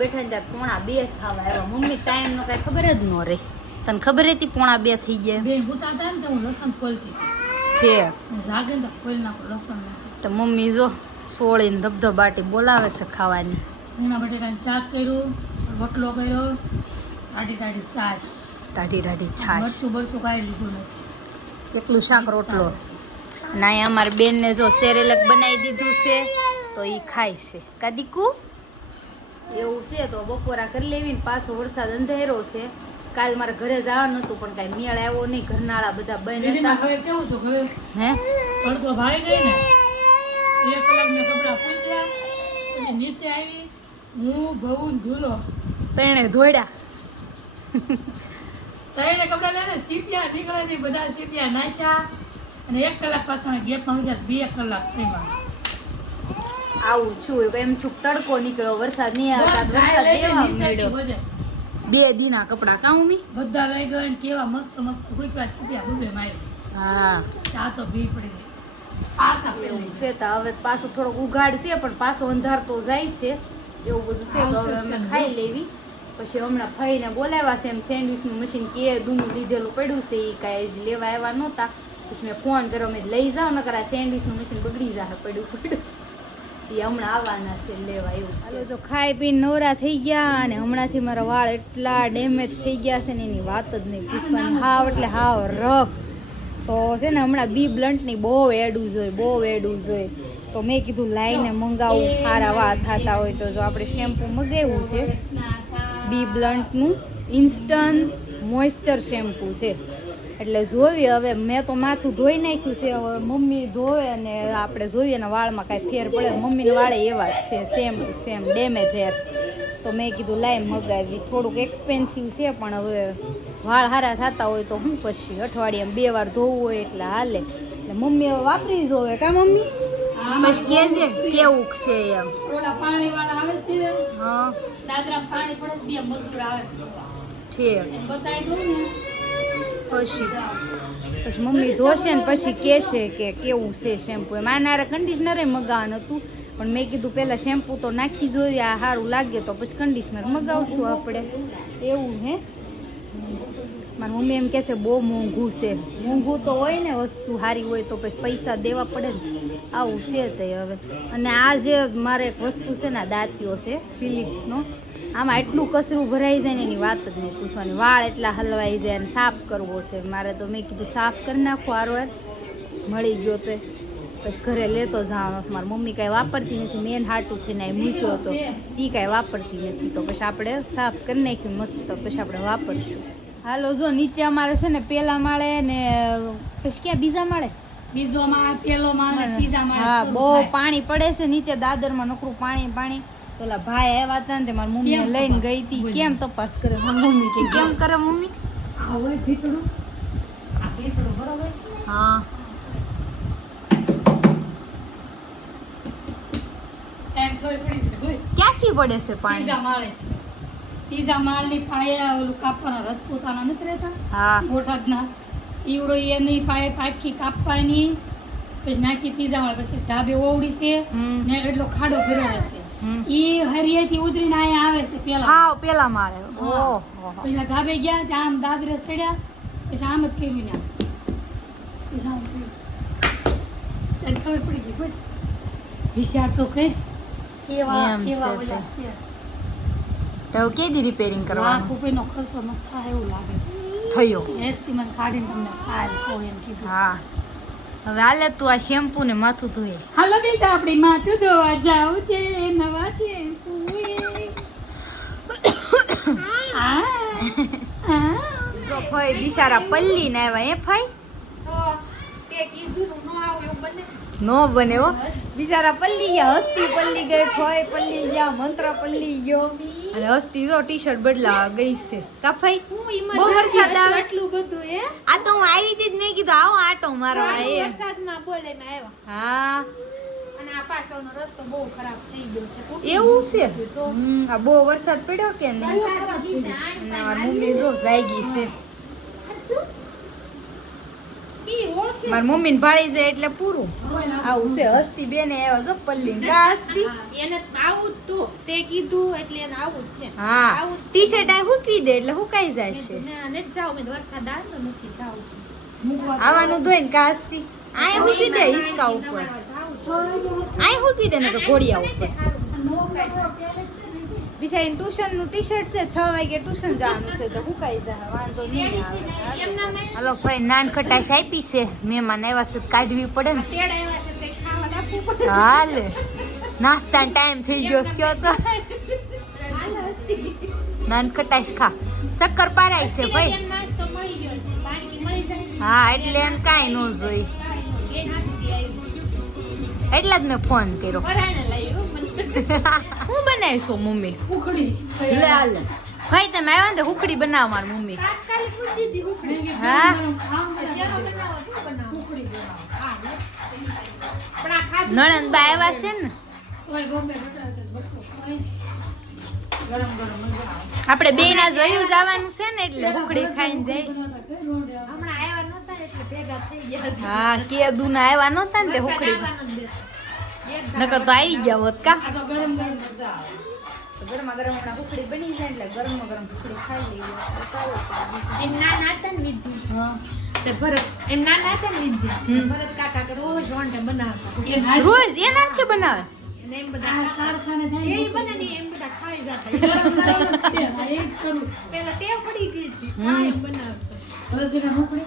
બેઠા ને ત્યાં 1:30 થવા આવ્યા. મમ્મી ટાઈમ નો કઈ ખબર જ ન રહી. તને ખબર હતી 1:30 થઈ ગયા? બે ભૂતા હતા ને તો હું લસણ ખોલતી છે જાગે ને તો ખોલી નાખો લસણ. તો મમ્મી જો સોળીને ધબધબાટી બોલાવે છે ખાવાની. રીંગણા બટેટાનું શાક કર્યું, રોટલો કર્યો, ટાઢી છાશ, ટાઢી છાશ, મરચું બરચું કાંઈ લીધું નથી, એકલું શાક રોટલો. અને અહીંયા અમારી બેનને જો સેરેલક બનાવી દીધું છે તો એ ખાય છે. કાદીકુ એવું છે. તો બપોરા કરી લેવી ને પાછો વરસાદ અંધેરો છે. કાલ મારે ઘરે જવાનું હતું પણ કાંઈ મેળ આવ્યો નહીં. ઘરનાળા બધા બંધ હતા. હવે કેવું છું હવે હે તડકો ભાઈ ગઈ ને 1 કલાકના કપડાં ફૂટ્યા, પછી નીચે આવી હું ભવું ધૂલો તણે ધોડ્યા. ત્રણે કપડાં લઈને સીપ્યા નીકળે નહીં, બધા સીપ્યા નાખ્યા અને 1 કલાક પાછળ ગેપમાં ગયા 2 કલાક થઈમાં. આવું છું એમ છું. તડકો નીકળ્યો, વરસાદ નહીં આવતા, વરસાદ દેવા મળ્યો. 2 દીના કપડા કાઉમી બધા લઈ ગયા ને કેવા મસ્ત મસ્ત ફૂટ્યા સીપ્યા ડૂબે મારી. હા ચા તો ભી પડી ગઈ. પાછા એવું છે. તો હવે પાછું થોડોક ઉઘાડ છે પણ પાછો અંધાર તો જાય છે. એવું બધું છે. તો હવે અમે ખાઈ લેવી. પછી હમણાં ફઈને બોલાવ્યા છે એમ સેન્ડવિચનું મશીન કે દૂનું લીધેલું પડ્યું છે એ કાંઈ હજી લેવા આવ્યા નહોતા. પછી મેં ફોન કર્યો, મેં લઈ જાઓ નકર આ સેન્ડવિચનું મશીન બગડી જાય પડ્યું એ હમણાં આવવાના છે લેવા. એવું હાલો જો ખાઈ પીને નવરા થઈ ગયા અને હમણાંથી મારા વાળ એટલા ડેમેજ થઈ ગયા છે ને એની વાત જ નહીં પૂછવાની. હાવ એટલે હાવ રફ. તો છે ને હમણાં બી બ્લન્ટની બહુ એડું જોઈએ. તો મેં કીધું લાઈને મંગાવું, સારા વાળ થતા હોય તો. જો આપણે શેમ્પૂ મગાવ્યું છે બી બ્લન્ટનું ઇન્સ્ટન્ટ મોઇસ્ચર શેમ્પૂ છે. એટલે જોઈએ હવે. મેં તો માથું ધોઈ નાખ્યું છે. હવે મમ્મી ધોવે અને આપણે જોઈએ ને વાળમાં કાંઈ ફેર પડે. મમ્મીના વાળે એવા જ છે, સેમ ડેમેજ હેર. તો મેં કીધું લાઈ મગાવી. થોડુંક એક્સપેન્સિવ છે પણ હવે વાળ સારા થતા હોય તો હું પછી અઠવાડિયામાં 2 વાર ધોવું હોય એટલે હાલે. એટલે મમ્મી હવે વાપરી જોવે કા મમ્મી? બસ કેજે કેવું છે એમ. ઓલા પાણી વાળા આવે છે, હા દાદરા પાણી પડે 2 મજૂર આવે છે. છે બતાવી દઉં ને પછી મમ્મી ધોશે ને પછી કહેશે કે કેવું છે શેમ્પૂ. એમ આનારે કન્ડિશનરે મગાવવાનું હતું પણ મેં કીધું પહેલાં શેમ્પૂ તો નાખી જોઈએ, આ સારું લાગે તો પછી કન્ડિશનર મગાવશું આપણે. એવું હે મારી મમ્મી એમ કહેશે બહુ મોંઘું છે. મોંઘું તો હોય ને, વસ્તુ સારી હોય તો પછી પૈસા દેવા પડે ને. આવું છે તે હવે. અને આ જે મારે એક વસ્તુ છે ને દાંતીઓ છે ફિલિપ્સનો, આમાં એટલું કચરું ભરાઈ જાય ને એની વાત જ નહીં પૂછવાની. વાળ એટલા હલવાઈ જાય અને સાફ કરવો છે મારે. તો મેં કીધું સાફ કરી નાખો આરવાર મળી ગયો તો પછી ઘરે લેતો જવાનો. મારી મમ્મી કાંઈ વાપરતી નથી, મેન હાટું થઈને મૂક્યો હતો એ કાંઈ વાપરતી નથી. તો પછી આપણે સાફ કરી નાખ્યું મસ્ત, પછી આપણે વાપરશું. હાલો જો નીચે અમારે છે ને પહેલા માળે ને પછી ક્યાં બીજા માળે બીજો માળ, પેલો માળ ને ત્રીજા માળ. હા બહુ પાણી પડે છે નીચે દાદરમાં, નકરું પાણી. પેલા ભાઈ આવ્યા હતા ને તે મારી મમ્મી લઈને ગઈ હતી. કેમ તપાસ કરે મમ્મી? કે કેમ કરે મમ્મી? આ હોય ભીતડું, આ ભીતડું બરોબર. હા એમ કોઈ પડી છે કોઈ ક્યાંથી પડે છે પાણી? ત્રીજા માળની પાયે ઓલું કાપવાના રસપૂતાના નથી રહેતા હા ગોઠાદના, ઈવડો એની પાયે પાખી કાપવાની પછી નાખી ત્રીજા માળ. પછી ધાબે ઓવડી છે ને એટલો ખાડો ભર્યો રહેશે. ઈ હરિયેથી ઉતરીને અહીંયા આવે છે પેલા. હા પેલા માળે. ઓહો પછી ધાબે ગયા ત્યાં આમ દાદરે ચડ્યા પછી આમ જ કર્યું ને પછી આમ કર્યું. તને ખબર પડી ગઈ કોઈ વિચાર તો કઈ કેવા એમ કેવા છે ઓલા છે. તો કેદી રિપેરિંગ કરવાનું? લાખ રૂપિયાનો ખર્ચો ન થાય એવું લાગે છે. થયો. એસ્ટીમેટ કાઢીને તમને કાલ કહું એમ કીધું. હા હવે હાલે તું આ શેમ્પૂ ને માથું ધોઈએ. હાલો બેટા આપણે માથું ધોવા જાવું છે, નવા શેમ્પૂ તો ફઈ બિચારા પલ્લી ને આવ્યા. એ ફઈ તે કીધું ન આવું એવું બને નો બને હો. બિચારા પલ્લી ગયા. હસ્તી પલ્લી ગઈ, ફઈ પલ્લી ગયા, મંત્ર પલ્લી ગયો અને હસ્તી જો ટી-શર્ટ બદલાવા ગઈ છે. કા ફઈ બહુ વરસાદ આવે એટલું બધું એ આ તો હું આવી હતી જ મેં કીધું આવો આટો મારવા. એ વરસાદમાં બોલે મેં આવ્યા હા અને આ પાછળનો રસ્તો બહુ ખરાબ થઈ ગયો છે. એવું છે. આ બહુ વરસાદ પડ્યો કે નહીં? અને મારી મમ્મી જો જાગી છે. મારી મમ્મી ને ભાળી જાય એટલે પૂરું. આવું છે હસ્તી બેને એવા જો પલ્લી કા હસ્તી. એને આવું જ તું તે કીધું એટલે એને આવું જ છે. હા ટી-શર્ટ આ હુકવી દે એટલે હુકાઈ જાય છે. ના ને જાવ મે વરસાદ આવે તો નથી જાવ. આવાનું ધોઈને કા હસ્તી આય હુકવી દે હિસકા ઉપર. આય હુકવી દે ને કે ઘોડિયા ઉપર. બિચારી ટ્યુશન નું ટી-શર્ટ છે 6 વાગે ટ્યુશન જવાનું છે તો હુકાઈ જાય વાંધો નહીં આવે. હાલો ભાઈ નાન ખટાશ આપી છે મહેમાન આવ્યા છે કાઢવી પડે ને. તેડ આવ્યા છે તે ખાવા આપવું પડે. હાલ નાસ્તાનો ટાઈમ થઈ ગયો કયો તો હાલ હસ્તી. નાન ખટાશ ખા શક્કર પારાય છે ભાઈ. એમ નાસ્તો મળી ગયો છે પાણી મળી જાય. હા એટલે એમ કાંઈ ન જોઈ એ નાસ્તી આવી. એટલા જ મેં ફોન કર્યો. પરાણે લાવ્યો મને. હું બનાવીશો મમ્મી ઉખડી. લે હાલ ભાઈ તમે આવ્યા ને હુકડી બનાવ માર મમ્મી. તાત્કાલિક પૂછી દીધી ઉખડી. હા શેનો બનાવો શું બનાવો? ઉખડી બનાવો. હા પણ આ ખાધું નણંદ બા આવ્યા છે ને ઓય બોમ્બે ગરમ ગરમ મજા આવે. આપણે બે ના જોયું જવાનું છે ને એટલે હુકડી ખાઈને જાય. હમણાં આવ્યા નતા એટલે ભેગા થઈ ગયા છે. હા કેદુ ના આવ્યા નહોતા ને તે હુકડી નકર તો આવી ગયા હોત કા. આ તો ગરમ ગરમ મજા આવે. ગરમા ગરમ હમણાં હુકડી બની જાય એટલે ગરમ ગરમ હુકડી ખાઈ લઈએ. એમ નાના હતા ને વિદ્યુત હા તે ભરત એમ નાના હતા ને વિદ્યુત ભરત કાકા કે રોજ વંટે બનાવતા રોજ એના હાથે બનાવે. અને એમ બધા કારખાને જાય જે બને ને એમ બધા ખાઈ જતા ગરમ ગરમ તે એ જ કરું પેલા તે પડી ગઈ હતી કાઈ બનાવતા ભરતના મોકળી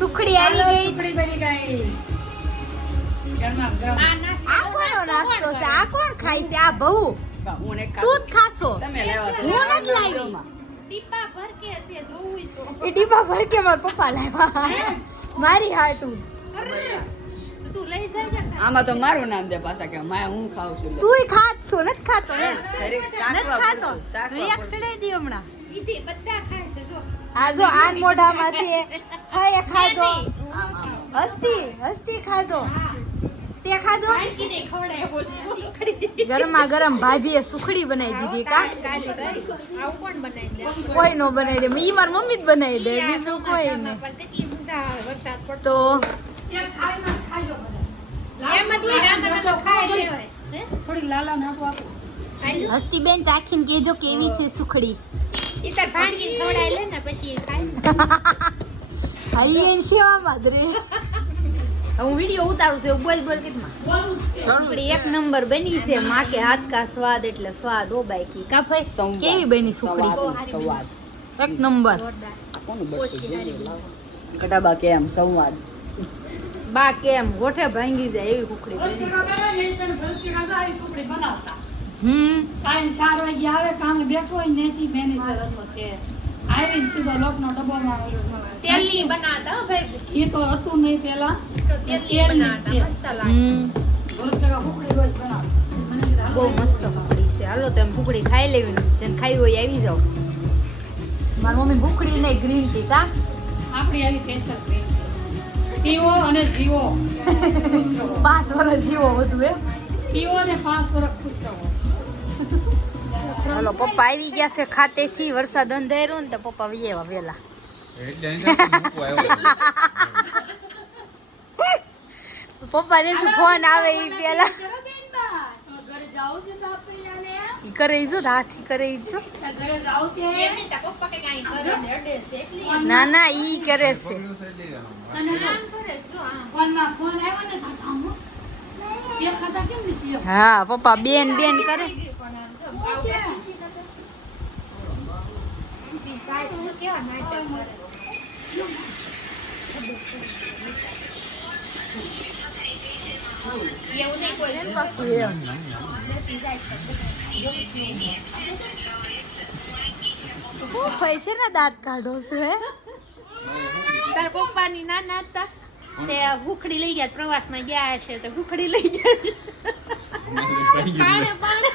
સુખડી આવી ગઈ. સુખડી બની ગઈ ગરમા ગરમ આ નાસ્તો આ કોનો નાસ્તો છે? આ કોણ ખાય છે? આ બહુ તું જ ખાશો. હું નથી લાવી. ટીપા ભર કે છે જોવું તો એ ડીબા ભર કે મારા પપ્પા લાવ્યા મારી હાટું. તું લઈ જાય છે આમાં તો મારું નામ દે પાછા કે માયા હું ખાઉં છું લે. તુંય ખાત છો નથી ખાતો હે? જરીક નથી શાકવા ખાતો. પડતું, શાકવા એક પડતું. સડાઈ દી હમણાં. ઈથી બધા ખાય છે જો આ જો આન મોઢામાં છે. ખાય ખાધો. આમ આમ હસ્તી હસ્તી ખાધો. તે ખાધો. બાળકીને ખવડાવ્યો સુખડી ગરમા ગરમ ભાભીએ સુખડી બનાવી દીધી કા. કાલે આવું કોણ બનાવી દે કોઈ નો બનાવી દે. ઈ મારી મમ્મી જ બનાવી દે બીજું કોઈ ને. પણ તેટલી મજા આવે વરસાદ પડતો તો એક ખાઈમાં ખાજો બધા એમ જ હોય આમાં તો ખાઈ લેવાય હે થોડી લાલા નાખો આપો ખાઈ હસ્તી બેન ચાખીને કેજો કેવી છે સુખડી. ઈ તાર ભાણકી ખવડાવી લે ને પછી એ ખાય હઈ એન સેવામાં જ રે. હું વિડિયો ઉતારું છું બોલ બોલ કેટલા સુખડી એક નંબર બની છે. માં કે હાથ કા સ્વાદ એટલે સ્વાદ ઓ બાકી કા ભાઈ સંવાદ. કેવી બની સુખડી? સંવાદ. એક નંબર. કોનું બટકું જોયું? કટાબા કેમ સંવાદ બા કેમ ગોઠે ભાંગી જાય એવી સુખડી બની છે. ટાઈમ 4 વાગે આવે કામે બેઠો હોય નથી મેનેજર હતો તે આવીને સીધો લોકનો ડબ્બો માં તેલની બનાવતા હો ભાઈ ઘી તો હતું નહીં પેલા તો તેલની બનાવતા મસ્ત લાગે રોજ પેલા ફૂકડી રોજ બનાવતા બહુ મસ્ત સુખડી છે. હાલો તમે સુખડી ખાઈ લેવી જેને ખાઈ હોય આવી જાવ. મારી મમ્મી સુખડી ને ગ્રીન ટી કા આપણી આવી સ્પેશિયલ ટ્રેન છે પીવો અને જીવો ખુશ રહો 5 વર્ષ જીવો વધુ હે. પીવો ને 5 વર્ષ ખુશ રહો. હાલો પપ્પા આવી ગયા છે ખાતેથી. વરસાદ અંધાર્યો ને તો પપ્પા વિયેવા વેલા. પપ્પા ને ફોન આવે ઈ પેલા ઘરે જાવ છે તો આપણે યાને ઈ કરે ઈ જો હાથી કરે ઈ જો. ઘરે જાવ છે એમની તા પપ્પા કે કાઈ કરે અડે છે એટલી ના ના ઈ કરે છે. તને કામ કરે જો ફોનમાં ફોન આવ્યો ને તો થામો તે ખાતા કેમ નથી આવ્યો હા પપ્પા બેન બેન કરે. કેવા નાટક કરે એવું નહીં કોઈ એમ પાછું એમ હું પૈસે ના દાંત કાઢો છો હે તારા પપ્પાની નાના હતા તે હુખડી લઈ ગયા પ્રવાસમાં ગયા છે તો હુખડી લઈ ગયા પાણે પાણે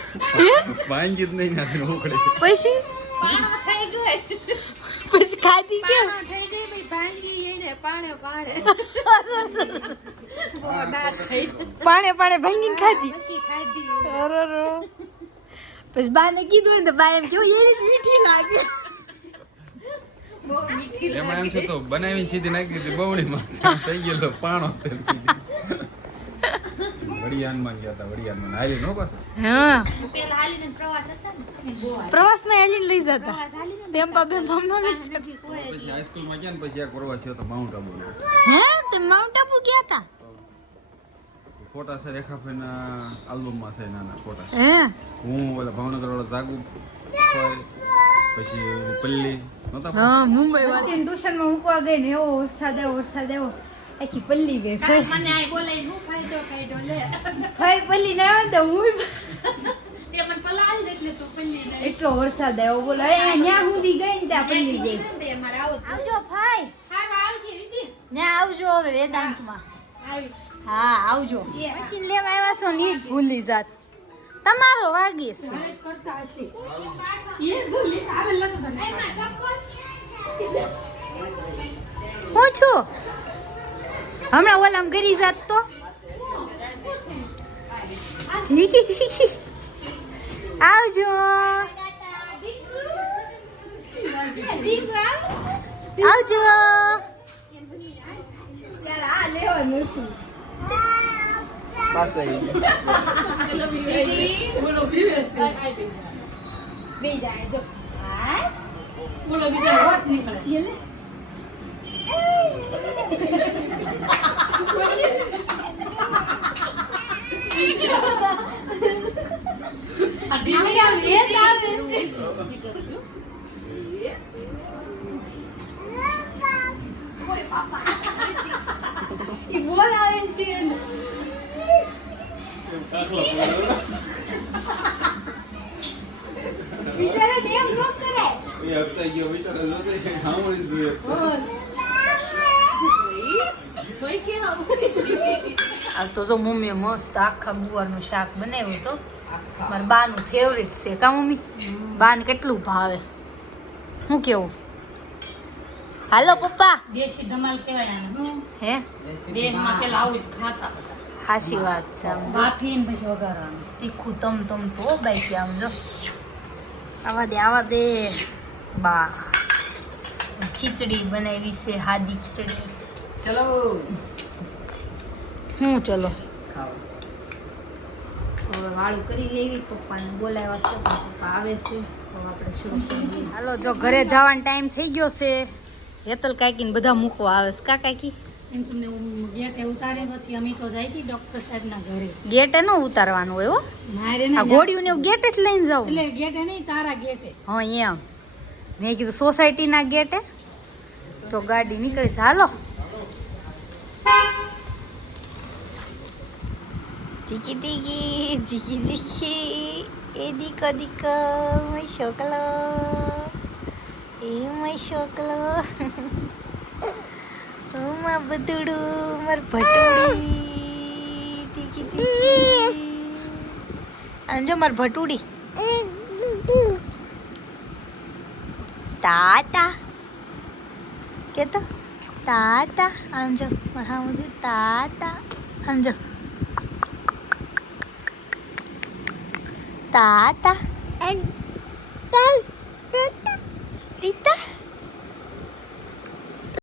ભાંગી જ નહીં નાખી રોકડે પછી પાણો થઈ ગયો પછી ખાધી કેમ પાણો થઈ ગઈ ભાઈ ભાંગી એને પાણે પાણે બહુ દાંત થઈ પાણે પાણે ભાંગીને ખાધી પછી ખાધી અરર પછી બાને કીધું હોય ને તો બા એમ કેવું એની મીઠી લાગે બહુ મીઠી એમાં એમ છે તો બનાવીને સીધી નાખી દીધી બવણીમાં થઈ ગયેલો પાણો તેલ સીધી વડિયાનમાં ગયા હતા વડિયાનમાં હાલી નો પાછા હા પેલા હાલીને પ્રવાસ હતા ને ગોવા પ્રવાસમાં હેલીને લઈ જતા પ્રવાસ હાલીને તેમ પાપે મમ્મનો લઈ જતા નજીક હોય પછી હાઈસ્કૂલમાં ગયા ને પછી એક ફરવા થયો તો માઉન્ટ આબુ હે તે માઉન્ટ આબુ ગયા તા ફોટા છે રેખાભાઈના આલ્બમમાં છે નાના ફોટા હે હું ઓલા ભાવનગર વાળો જાગુ હોય પછી પલ્લી નહોતા હા મુંબઈ વાળા ટ્યુશનમાં મૂકવા ગઈ ને એવો વરસાદ આવ્યો આખી પલ્લી ગઈ મને આ બોલાઈ હું ફાયદો કાઢ્યો લે ફાઈ પલ્લી ના આવે તો હું તે મને પલાળી એટલે તો પલ્લી એટલો વરસાદ આવ્યો બોલો એ ન્યા સુધી ગઈ ને ત્યાં પલ્લી ગઈ તે મારે આવો આવજો ભાઈ હા આવશે વિધિ ને આવજો હવે વેદાંતમાં આવીશ હા આવજો મશીન લેવા આવ્યા છો નીટ ભૂલી જાત તમારો વાગીશ ગણેશ કરતા હશે એ ભૂલી આવેલા તો તને હું છું હમણાં ઓલામ કરી જાત તો આવજો આવજો બે જાય જો બોલો બીજા વાત નીકળે આ દીદી ઈ બોલાવે છે બિચારા ને એમ ન કરે એ હપ્તા ગયો બિચારા જોતે સાંભળી જોઈએ આજ તો જો મમ્મીએ મસ્ત આખા ગુવારનું શાક બનાવ્યું તો મારા બાનું ફેવરેટ છે કા મમ્મી બાને કેટલું ભાવે શું કેવું હાલો પપ્પા દેશી ધમાલ કહેવાય આને હે દેશમાં પેલા આવું જ ખાતા હાચી વાત છે આમ જો બાફીને પછી વઘારવાનું તીખું તમ તો બાઈ કે આમ જો આવા દે બા ખીચડી બનાવી છે હાદી ખીચડી ચલો હું ચલો હવે વાળું કરી લેવી પપ્પાને બોલાવ્યા છે પણ પપ્પા આવે છે તો આપણે શરૂ કરીએ હાલો જો ઘરે જવાનો ટાઈમ થઈ ગયો છે હેતલ કાકીને બધા મૂકવા આવે છે કા કાકી એમ તમને ગેટે ઉતારે પછી અમે તો જાય છે ડૉક્ટર સાહેબના ઘરે ગેટે ન ઉતારવાનું હોય હો મારે આ ને ઘોડિયું ને એવું ગેટે જ લઈને જાવ એટલે ગેટે નહીં તારા ગેટે હા એમ મેં કીધું સોસાયટીના ગેટે તો ગાડી નીકળી છે હાલો ટીકી ટીકી ટીકી ટીકી એ દીકો દીકો મય છોકલો એ મય છોકલો ઓ માં બદુડું માર ભટુડી ટીકી ટીકી અંજો માર ભટુડી તાતા કેતો તાતા આમ જો હા મુझे તાતા આમ જો તાતા